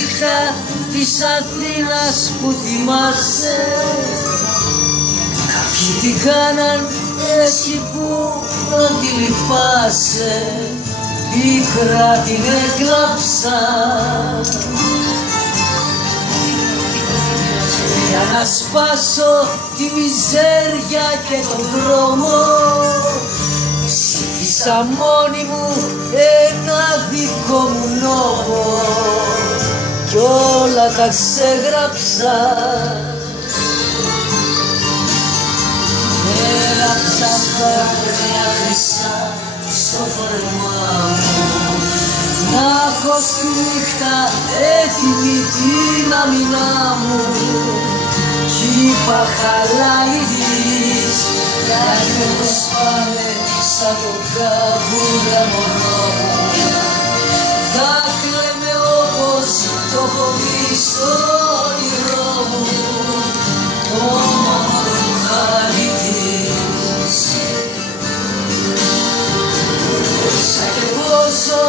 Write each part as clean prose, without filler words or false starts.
νύχτα της Αθήνας που θυμάσαι, κάποιοι τι κάναν εσύ που να τη λυπάσαι, πίκρα την έκλαψαν. Για να σπάσω τη μιζέρια και τον δρόμο, ψήφισα μόνη μου ένα δικό μου νόμο κι όλα τα ξεγράψα. Έγραψα τα ωραία χρυσά στο φόρεμά μου, να έχω στη νύχτα έτοιμη την αμυνά μου, κι είπα χαλάιδης γιατί όπως πάνε σαν το καβούρα μωρό μου, θα κλαίμε όπως το έχω δει στο όνειρό μου, ο μωρό χαλίτης. Πόσα και πόσο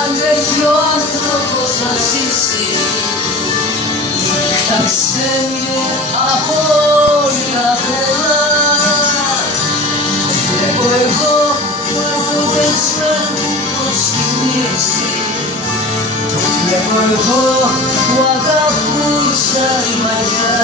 αντέχει ο άνθρωπος να ζήσει, η νύχτα ξέμεινε απόλυτα τρελά. Το βλέπω εγώ που πέσαν πως κοιμήσει, το βλέπω εγώ που αγαπούσα η μαγιά.